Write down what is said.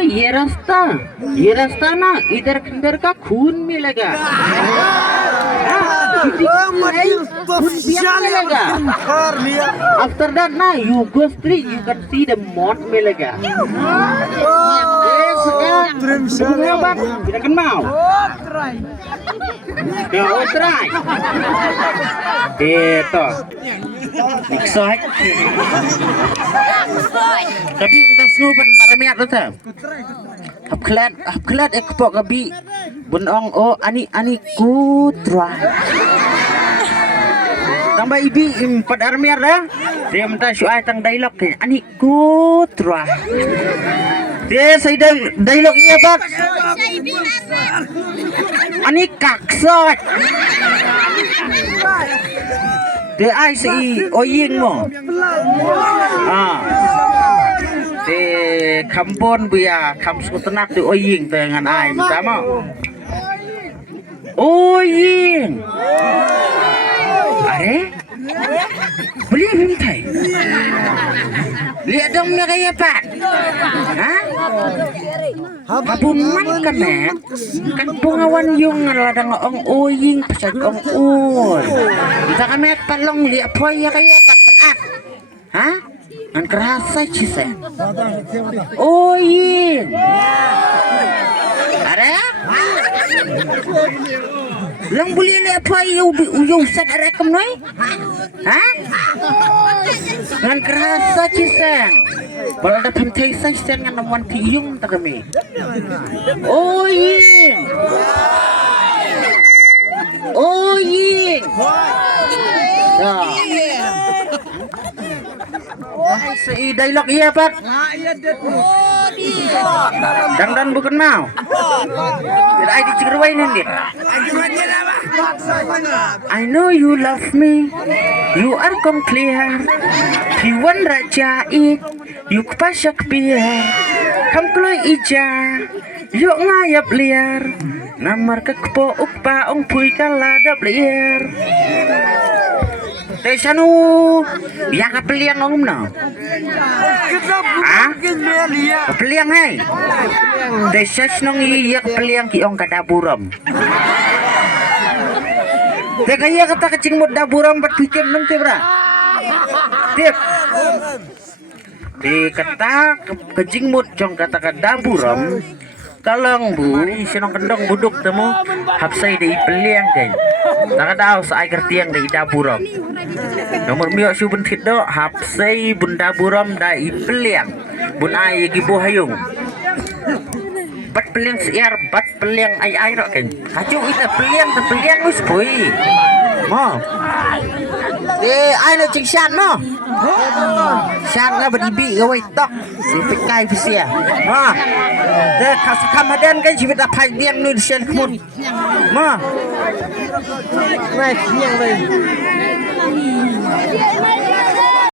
ये रास्ता ना इधर अंदर का खून मिलेगा after that na you go street you can see the mud milega yes bang tidak kan mau try itu excited tapi kita semua maramiat tu tak hab kelat ekpok gabi bunong oh ani kutra tambah ibi empat armiar dah dia minta syuai tang dialog ke ani kutra dia saya dialog iya pak ani kaksot dia ai si oying mo di kampon buya kampus tenak di oying dengan ai sama oying are beli mintai lihat dong mereka ya pak habuman kan kan pengawan yung ladang ong oying pasal ong oy kita kamet palong lihat poy ya kaya pat ang kerasa cise oying are lang buli na pa yung sa rekam noy ngan kerasa ciseng kalau ada pentai saya ngan nawan tiyung tak kami oying si dialog iya pak dan bukan mau tidak ada cikerwain ini I know you love me you are clear Piwan rajait yuk pasak biar kam kloy ija yuk ngayap liar namar kekpo ukpa ong pui kaladap liar Tesanu ya kapeliang ngom na. Kapeliang hai. Desas nong iya kapeliang kiong kadaburam. Teka iya kata kecing mut daburam bat pikir nung tebra. Tip. Di kata kecing mut jong kata kadaburam. Kalong bu, sinong kendong buduk temu hapsai di peliang kan. Nakadaw sa ay kertiang di daburam. Nomor miyo su bentit do hapsai bunda buram da ipeliang bun ay gibuhayong bat peliang siar bat peliang ay ro kan kacu ita peliang us pui mo ay no cing shan no shan la badibi gawai tok pikai pisia ha de kasamadan kanชีวิตอภัยเลี้ยงนู่นเชนขมุนมาไม่เลี้ยงเลย